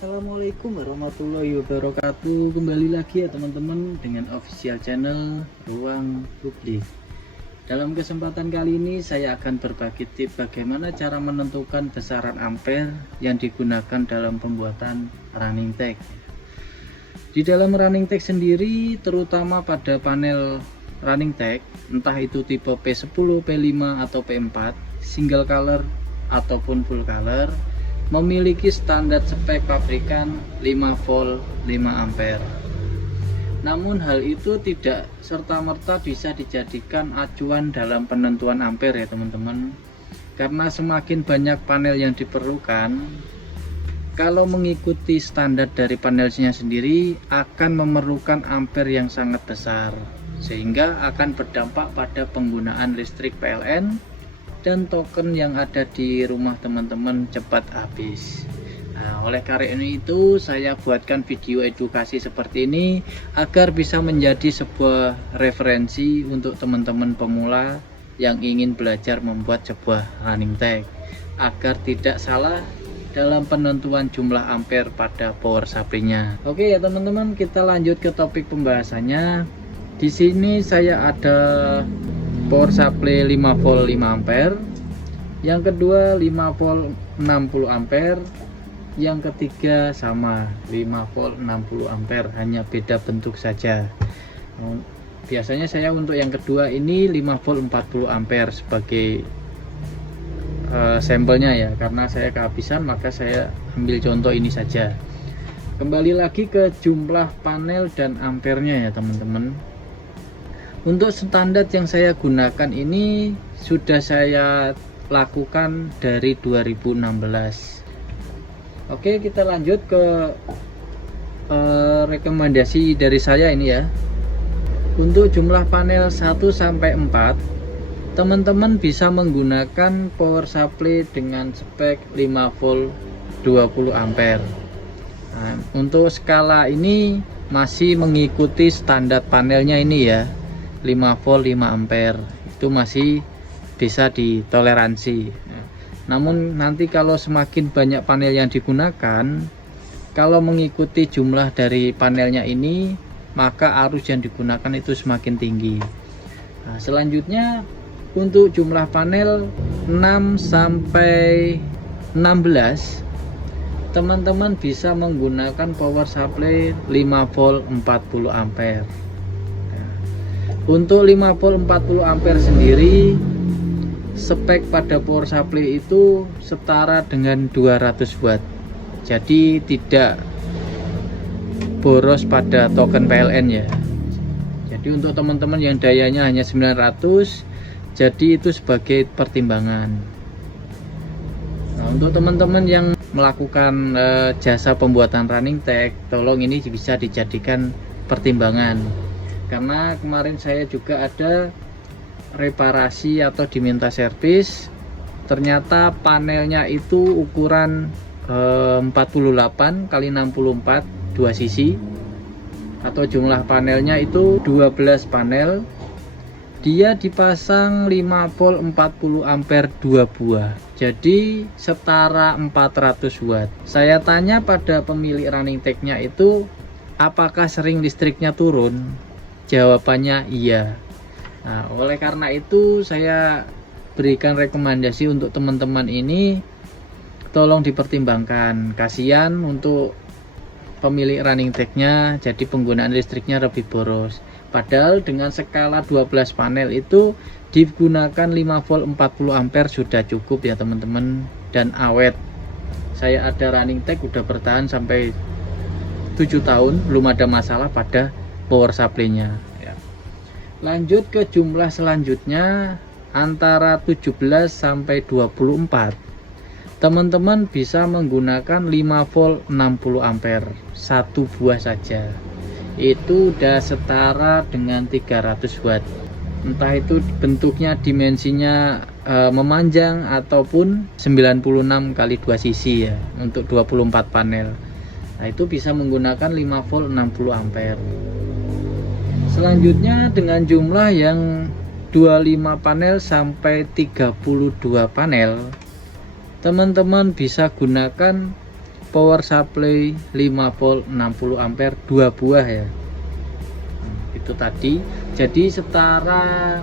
Assalamualaikum warahmatullahi wabarakatuh. Kembali lagi ya teman-teman dengan official channel Ruang Publik. Dalam kesempatan kali ini saya akan berbagi tips bagaimana cara menentukan besaran ampere yang digunakan dalam pembuatan running tag. Di dalam running tag sendiri, terutama pada panel running tag, entah itu tipe P10, P5 atau P4, single color ataupun full color, memiliki standar spek pabrikan 5 volt 5 ampere. Namun hal itu tidak serta-merta bisa dijadikan acuan dalam penentuan ampere ya teman-teman. Karena semakin banyak panel yang diperlukan, kalau mengikuti standar dari panelnya sendiri akan memerlukan ampere yang sangat besar, sehingga akan berdampak pada penggunaan listrik PLN dan token yang ada di rumah teman-teman cepat habis. Nah, oleh karena itu saya buatkan video edukasi seperti ini agar bisa menjadi sebuah referensi untuk teman-teman pemula yang ingin belajar membuat sebuah running tag agar tidak salah dalam penentuan jumlah ampere pada power supply-nya. Oke ya teman-teman, kita lanjut ke topik pembahasannya. Di sini saya ada power supply 5 volt 5 ampere, yang kedua 5 volt 60 ampere, yang ketiga sama 5 volt 60 ampere, hanya beda bentuk saja. Biasanya saya untuk yang kedua ini 5 volt 40 ampere sebagai sampelnya ya, karena saya kehabisan maka saya ambil contoh ini saja. Kembali lagi ke jumlah panel dan ampernya ya teman-teman. Untuk standar yang saya gunakan ini sudah saya lakukan dari 2016. Oke, kita lanjut ke rekomendasi dari saya ini ya. Untuk jumlah panel 1 sampai 4, teman-teman bisa menggunakan power supply dengan spek 5 volt 20 ampere. Nah, untuk skala ini masih mengikuti standar panelnya ini ya. 5 volt 5 ampere itu masih bisa ditoleransi. Namun nanti kalau semakin banyak panel yang digunakan, kalau mengikuti jumlah dari panelnya ini, maka arus yang digunakan itu semakin tinggi. Nah, selanjutnya untuk jumlah panel 6 sampai 16, teman-teman bisa menggunakan power supply 5 volt 40 ampere. Untuk 5 volt 40 ampere sendiri, spek pada power supply itu setara dengan 200 watt. Jadi tidak boros pada token PLN ya. Jadi untuk teman-teman yang dayanya hanya 900, jadi itu sebagai pertimbangan. Nah, untuk teman-teman yang melakukan jasa pembuatan running tag, tolong ini bisa dijadikan pertimbangan. Karena kemarin saya juga ada reparasi atau diminta servis, ternyata panelnya itu ukuran 48 x 64 2 sisi, atau jumlah panelnya itu 12 panel. Dia dipasang 5 volt 40 ampere 2 buah, jadi setara 400 watt. Saya tanya pada pemilik running tag-nya itu, apakah sering listriknya turun? Jawabannya iya. Nah, oleh karena itu saya berikan rekomendasi untuk teman-teman ini, tolong dipertimbangkan. Kasihan untuk pemilik running tag-nya, jadi penggunaan listriknya lebih boros. Padahal dengan skala 12 panel itu digunakan 5 volt 40 ampere sudah cukup ya teman-teman, dan awet. Saya ada running tag udah bertahan sampai 7 tahun, belum ada masalah pada power supply-nya ya. Lanjut ke jumlah selanjutnya, antara 17 sampai 24, teman-teman bisa menggunakan 5 volt 60 ampere, satu buah saja. Itu udah setara dengan 300 watt. Entah itu bentuknya dimensinya memanjang ataupun 96 x 2 sisi ya, untuk 24 panel. Nah, itu bisa menggunakan 5 volt 60 ampere. Selanjutnya dengan jumlah yang 25 panel sampai 32 panel, teman-teman bisa gunakan power supply 5 volt 60 ampere 2 buah ya. Itu tadi, jadi setara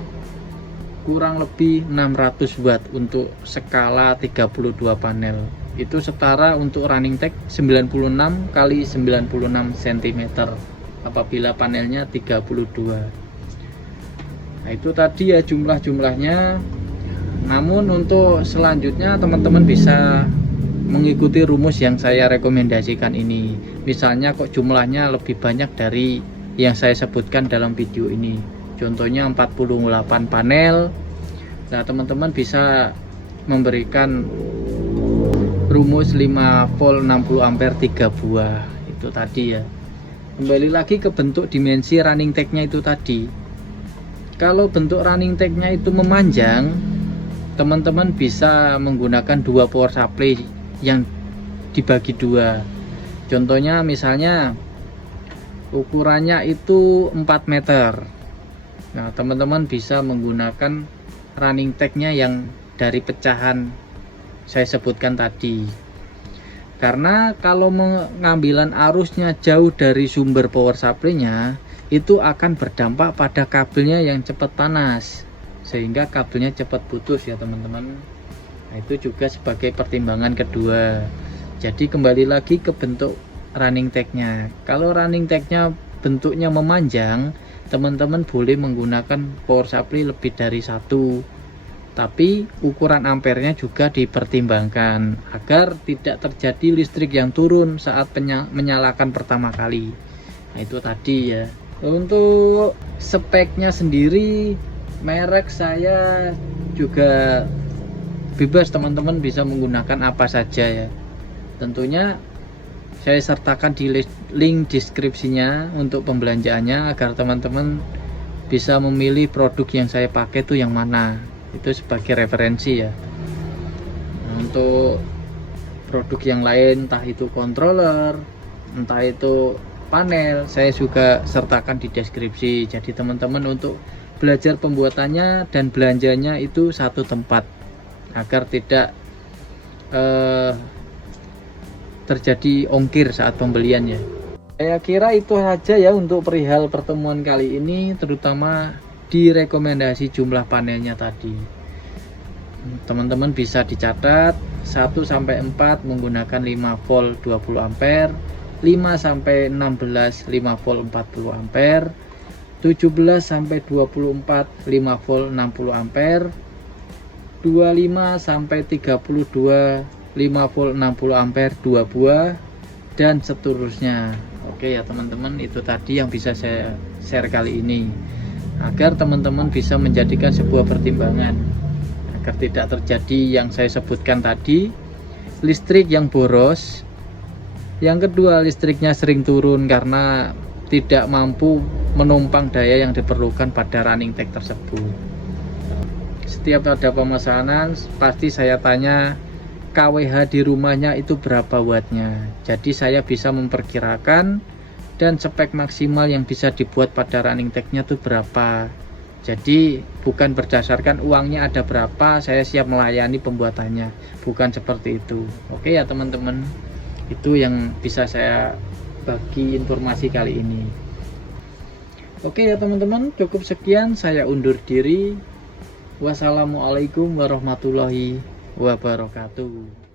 kurang lebih 600 watt untuk skala 32 panel. Itu setara untuk running tech 96 kali 96 cm apabila panelnya 32. Nah itu tadi ya jumlah-jumlahnya. Namun untuk selanjutnya teman-teman bisa mengikuti rumus yang saya rekomendasikan ini. Misalnya kok jumlahnya lebih banyak dari yang saya sebutkan dalam video ini, contohnya 48 panel. Nah teman-teman bisa memberikan rumus 5 volt 60 ampere 3 buah itu tadi ya. Kembali lagi ke bentuk dimensi running tag-nya itu tadi. Kalau bentuk running tag-nya itu memanjang, teman-teman bisa menggunakan 2 power supply yang dibagi 2. Contohnya misalnya ukurannya itu 4 meter. Nah teman-teman bisa menggunakan running tag-nya yang dari pecahan saya sebutkan tadi. Karena kalau pengambilan arusnya jauh dari sumber power supply-nya, itu akan berdampak pada kabelnya yang cepat panas, sehingga kabelnya cepat putus ya teman-teman. Nah, itu juga sebagai pertimbangan kedua. Jadi kembali lagi ke bentuk running tag-nya. Kalau running tag-nya bentuknya memanjang, teman-teman boleh menggunakan power supply lebih dari 1. Tapi ukuran ampernya juga dipertimbangkan agar tidak terjadi listrik yang turun saat menyalakan pertama kali. Nah, itu tadi ya. Untuk speknya sendiri, merek saya juga bebas, teman-teman bisa menggunakan apa saja ya. Tentunya saya sertakan di link deskripsinya untuk pembelanjaannya agar teman-teman bisa memilih produk yang saya pakai itu yang mana, itu sebagai referensi ya. Untuk produk yang lain, entah itu controller, entah itu panel, saya juga sertakan di deskripsi. Jadi teman-teman untuk belajar pembuatannya dan belanjanya itu satu tempat agar tidak terjadi ongkir saat pembeliannya. Saya kira itu saja ya untuk perihal pertemuan kali ini, terutama di rekomendasi jumlah panelnya tadi. Teman-teman bisa dicatat 1 sampai 4 menggunakan 5 volt 20 ampere, 5 sampai 16 5 volt 40 ampere, 17 sampai 24 5 volt 60 ampere, 25 sampai 32 5 volt 60 ampere 2 buah, dan seterusnya. Oke ya teman-teman, itu tadi yang bisa saya share kali ini agar teman-teman bisa menjadikan sebuah pertimbangan agar tidak terjadi yang saya sebutkan tadi, listrik yang boros. Yang kedua, listriknya sering turun karena tidak mampu menumpang daya yang diperlukan pada running tag tersebut. Setiap ada pemesanan pasti saya tanya kWh di rumahnya itu berapa wattnya. Jadi saya bisa memperkirakan dan spek maksimal yang bisa dibuat pada running tag-nya itu berapa. Jadi bukan berdasarkan uangnya ada berapa saya siap melayani pembuatannya, bukan seperti itu. Oke ya teman-teman, itu yang bisa saya bagi informasi kali ini. Oke ya teman-teman, cukup sekian, saya undur diri. Wassalamualaikum warahmatullahi wabarakatuh.